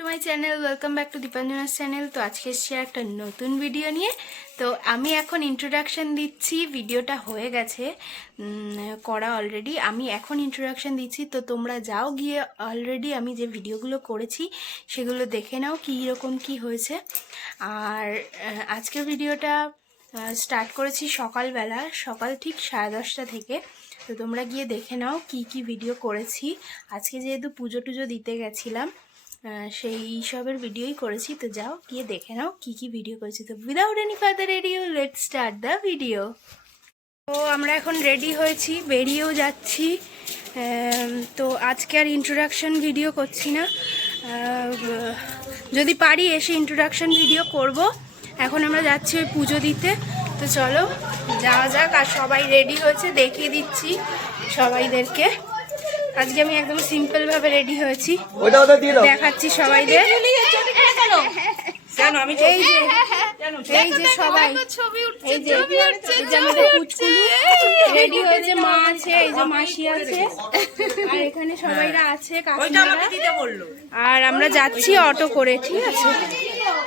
Two my channel, welcome back to Dipanjana's channel. তো আজকে এসেছি একটা নতুন ভিডিও নিয়ে। তো আমি এখন ইন্ট্রোডাকশান দিচ্ছি, ভিডিওটা হয়ে গেছে করা অলরেডি। আমি এখন ইন্ট্রোডাকশান দিচ্ছি, তো তোমরা যাও গিয়ে অলরেডি আমি যে ভিডিওগুলো করেছি সেগুলো দেখে নাও কীরকম কী হয়েছে। আর আজকের ভিডিওটা স্টার্ট করেছি সকালবেলা, সকাল ঠিক 10:30 থেকে। তো তোমরা গিয়ে দেখে নাও কি কি ভিডিও করেছি। আজকে যেহেতু পুজো টুজো দিতে গেছিলাম, সেই সবের ভিডিওই করেছি। তো যাও গিয়ে দেখে নাও কি কি ভিডিও করেছি। তো without any further edu let's start the video. তো আমরা এখন রেডি হয়েছি, বেরিয়েও যাচ্ছি। তো আজকে আর ইন্ট্রোডাকশন ভিডিও করছি না, যদি পারি এসে ইন্ট্রোডাকশন ভিডিও করব। এখন আমরা যাচ্ছি ওই পুজো দিতে। তো চলো যাওয়া যাক। আর সবাই রেডি হয়েছে, দেখিয়ে দিচ্ছি সবাইদেরকে। আজকে আমি একদম সিম্পল ভাবে রেডি হয়েছি, দেখাচ্ছি সবাইদের। এই যে সবাই, এই যে আমাদের পুচকুলু রেডি হয়েছে, মা আছে, এই যে মাসি আছে, আর এখানে সবাইরা আছে, কাকিমারা। আর আমরা যাচ্ছি অটো করে, ঠিক আছে?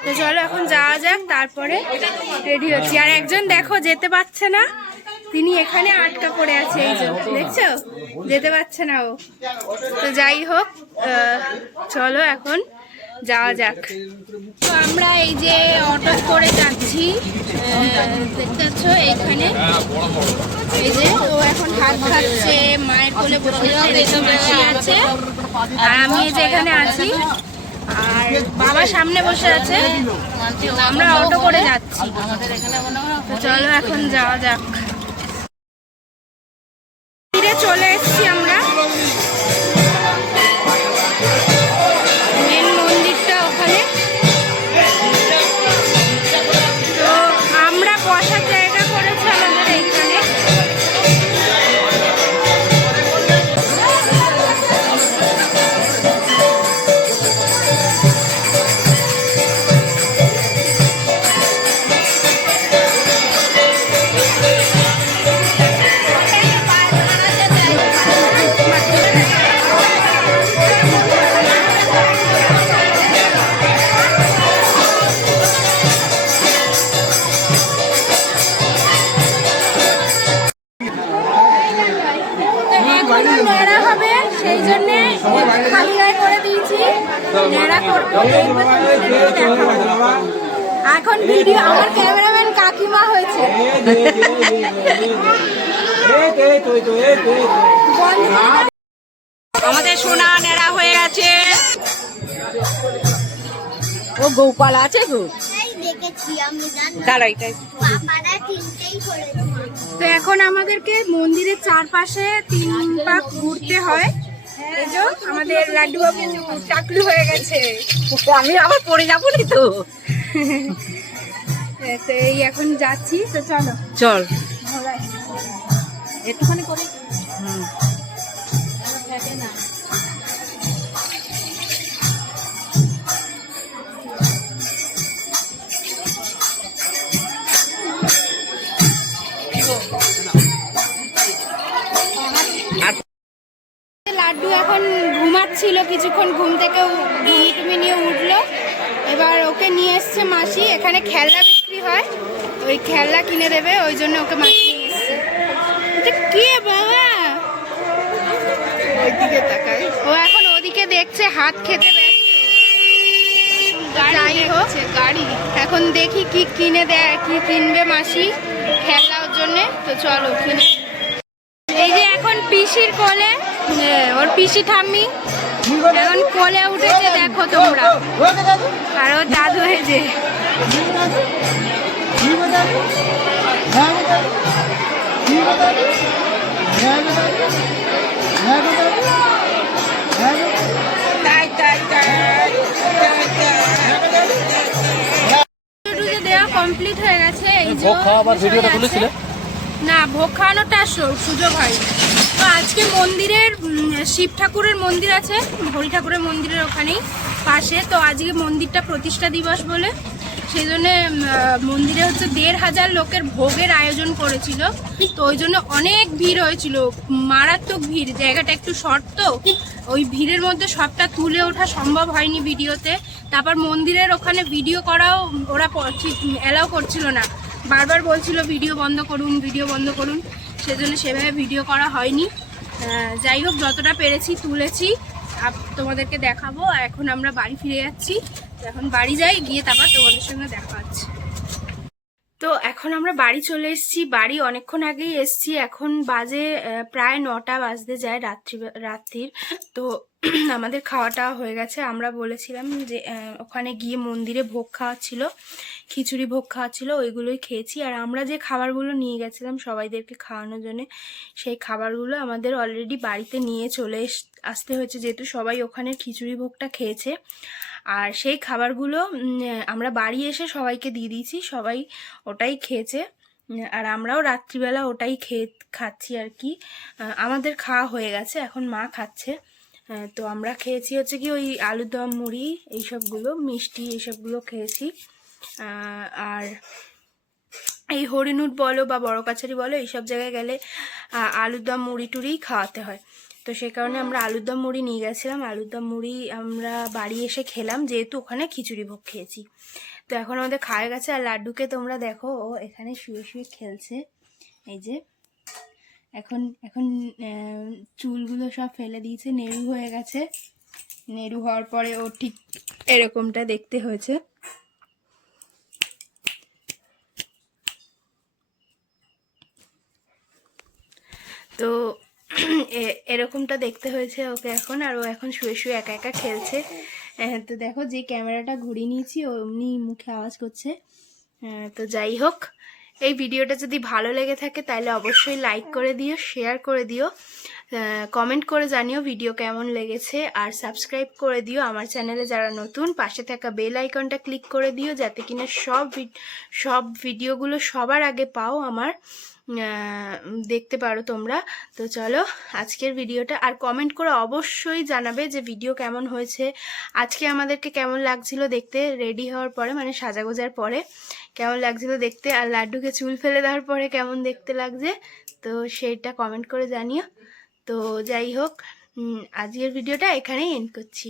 তো চলো এখন যাওয়া যাক, তারপরে রেডি হচ্ছি। আর একজন দেখো যেতে পারছে না, তিনি এখানে আটকা পড়ে আছে, এই যে দেখছো, যেতে পারছে না ও। তো যাই হোক, চলো এখন যাওয়া যাক। তো আমরা এই যে অটো করে যাচ্ছি, দেখতে পাচ্ছ এখানে, এই যে ও এখন ভাত খাচ্ছে, মায়ের কোলে বসে আছে, আর আমি এই যে এখানে আছি, আর বাবা সামনে বসে আছে। আমরা অটো করে যাচ্ছি, চলো এখন যাওয়া যাক। চলে এসছি আমরা, মেন মন্দিরটা ওখানে। তো আমরা বসার জায়গা করেছি আমাদের এইখানে। নেড়া হবে, সেই জন্যে খালি গায়ে করে দিয়েছি, নেড়া করবো। এখন ভিডিও আমার ক্যামেরাম্যান কাকিমা হয়েছে। আমাদের সোনা নেড়া হয়ে গেছে। ও গোপাল আছে গো, তো এখন আমাদেরকে মন্দিরের চারপাশে 3 পাক ঘুরতে হয়। এই যে আমাদের লাড্ডু বাবু টাকলু হয়ে গেছে, আমি আবার পড়ে যাবো না তো। তো এই এখন যাচ্ছি, তো চলো চল একটুখানি করে। লাড্ডু এখন ঘুমাচ্ছিল, কিছুক্ষণ ঘুম থেকে ঘুমি নিয়ে উঠলো। এবার ওকে নিয়ে এসছে মাসি, এখানে খেলনা বিক্রি হয়, ওই খেলনা কিনে দেবে, ওই জন্য ওকে মাসি নিয়ে এসছে। এটা কে বাবা? ওইদিকে তাকাই, ও এখন ওদিকে দেখছে, হাত খেতে ব্যস্ত। যাই হোক, গাড়ি এখন দেখি কি কিনে দেয়, কি কিনবে মাসি খেলনা ওর জন্যে। তো চলো কিনে। এই যে এখন পিসির কোলে, ওর পিসি ঠাম্মি এখন কোলে উঠেছে, দেখো তোমরা। আর ওর দাদু হয়েছে। দেওয়া কমপ্লিট হয়ে গেছে। এই যে না, ভোগ খাওয়ানোটা সুযোগ হয়। তো আজকে মন্দিরের শিব ঠাকুরের মন্দির আছে, হরি ঠাকুরের মন্দিরের ওখানেই পাশে। তো আজকে মন্দিরটা প্রতিষ্ঠা দিবস বলে সেই জন্য মন্দিরে হচ্ছে 1500 লোকের ভোগের আয়োজন করেছিল। তো ওই জন্য অনেক ভিড় হয়েছিল, মারাত্মক ভিড়। জায়গাটা একটু শর্ট, তো ওই ভিড়ের মধ্যে সবটা তুলে ওঠা সম্ভব হয়নি ভিডিওতে। তারপর মন্দিরের ওখানে ভিডিও করাও ওরা ঠিক অ্যালাউ করছিল না, বারবার বলছিল ভিডিও বন্ধ করুন, ভিডিও বন্ধ করুন। সেজন্য সেভাবে ভিডিও করা হয়নি। যাই হোক, যতটা পেরেছি তুলেছি, তোমাদেরকে দেখাবো। এখন আমরা বাড়ি ফিরে যাচ্ছি। এখন বাড়ি যাই, গিয়ে তারপর তোমাদের সঙ্গে দেখা হচ্ছে। তো এখন আমরা বাড়ি চলে এসেছি, বাড়ি অনেকক্ষণ আগেই এসেছি। এখন বাজে প্রায় 9টা বাজতে যায় রাত্রির। তো আমাদের খাওয়াটা হয়ে গেছে। আমরা বলেছিলাম যে ওখানে গিয়ে মন্দিরে ভোগ খাওয়াচ্ছিল, খিচুড়ি ভোগ খাওয়াচ্ছিল, ওইগুলোই খেয়েছি। আর আমরা যে খাবারগুলো নিয়ে গেছিলাম সবাইদেরকে খাওয়ানোর জন্য, সেই খাবারগুলো আমাদের অলরেডি বাড়িতে নিয়ে চলে আসতে হয়েছে, যেহেতু সবাই ওখানে খিচুড়ি ভোগটা খেয়েছে। আর সেই খাবারগুলো আমরা বাড়ি এসে সবাইকে দিয়ে দিয়েছি, সবাই ওটাই খেয়েছে। আর আমরাও রাত্রিবেলা ওটাই খাচ্ছি আর কি। আমাদের খাওয়া হয়ে গেছে, এখন মা খাচ্ছে। তো আমরা খেয়েছি হচ্ছে কি ওই আলুরদম, মুড়ি, এইসবগুলো, মিষ্টি, এইসবগুলো খেয়েছি। আর এই হরিণুট বলো বা বড় কাছারি বলো, এইসব জায়গায় গেলে আলুরদম, মুড়ি টুড়িই খাওয়াতে হয়। তো সেই কারণে আমরা আলুরদম মুড়ি নিয়ে গেছিলাম। আলুরদম মুড়ি আমরা বাড়ি এসে খেলাম, যেহেতু ওখানে খিচুড়ি ভোগ খেয়েছি। তো এখন আমাদের খাওয়া গেছে। আর লাড্ডুকে তোমরা দেখো, ও এখানে শুয়ে শুয়ে খেলছে। এই যে এখন চুলগুলো সব ফেলে দিয়েছে, নেড়ু হয়ে গেছে। নেড়ু হওয়ার পরে ও ঠিক এরকমটা দেখতে হয়েছে। তো এরকমটা দেখতে হয়েছে ওকে এখন। আর ও এখন শুয়ে শুয়ে একা একা খেলছে। তো দেখো, যে ক্যামেরাটা ঘুরিয়ে নিয়েছি ও এমনি মুখে আওয়াজ করছে। তো যাই হোক, এই ভিডিওটা যদি ভালো লেগে থাকে তাহলে অবশ্যই লাইক করে দিও, শেয়ার করে দিও, কমেন্ট করে জানিও ভিডিও কেমন লেগেছে। আর সাবস্ক্রাইব করে দিও আমার চ্যানেলে যারা নতুন। পাশে থাকা বেল আইকনটা ক্লিক করে দিও, যাতে কিনা সব ভিডিওগুলো সবার আগে পাও, আমার দেখতে পারো তোমরা। তো চলো আজকের ভিডিওটা, আর কমেন্ট করে অবশ্যই জানাবে যে ভিডিও কেমন হয়েছে, আজকে আমাদেরকে কেমন লাগছিল দেখতে, রেডি হওয়ার পরে, মানে সাজাগোজার পরে কেমন লাগছিল দেখতে, আর লাড্ডুকে চুল ফেলে দেওয়ার পরে কেমন দেখতে লাগছে, তো সেইটা কমেন্ট করে জানিও। তো যাই হোক, আজকের ভিডিওটা এখানেই এন্ড করছি।